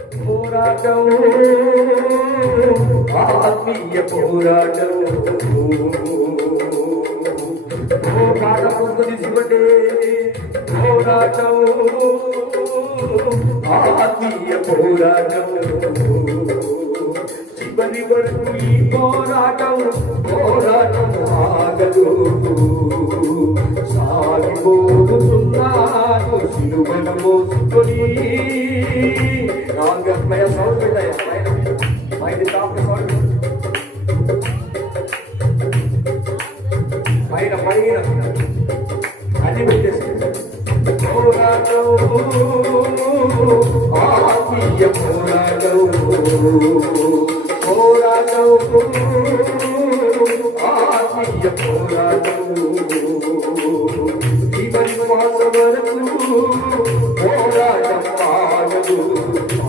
పోరాటం. ఆత్మీయ పోరాటం. పోరాటం. తెలిసిపడే ఆత్మీయ పోరాటం. చివరి వరకు ఈ పోరాటం పోరాటం ఆగదు. సాగిపోతున్నాను సిలువను మోసుకొని రాంగ్ పైన సౌండ్ పెట్టాయి? పైన పైన టాప్ సౌండ్ పైన పైన. అన్ని పెట్టేసి. పోరాటం ఆత్మీయ పోరాటం పోరాటం.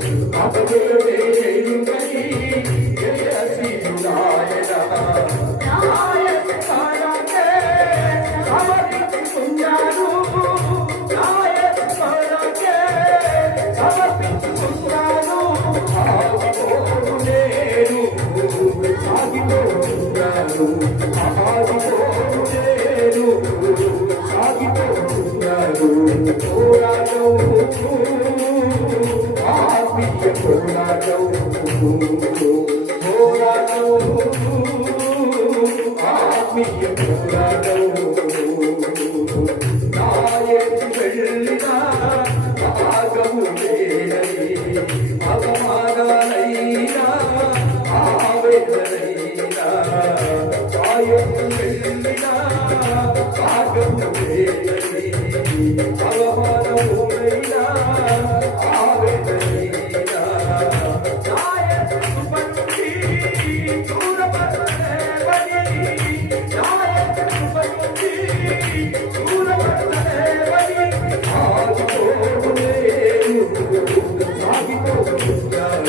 the property. ఆత్మీయ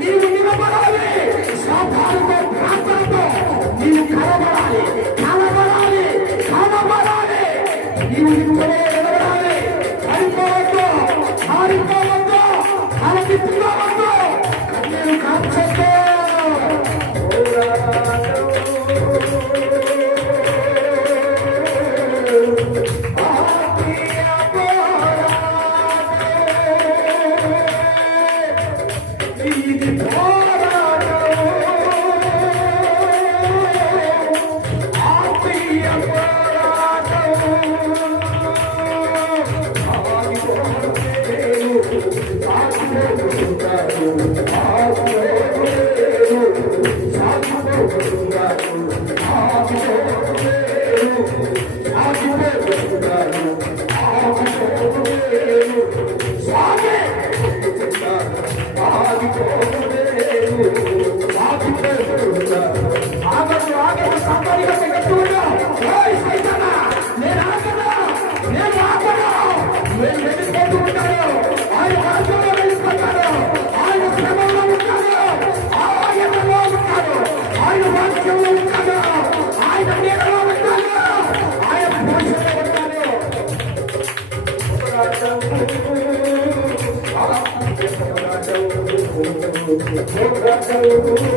ನೀವು ನಿರಪರಾಧಿ ಸಾಧಾರಣ ನೀವು ಕರಬರಾಧಿ పోరాటం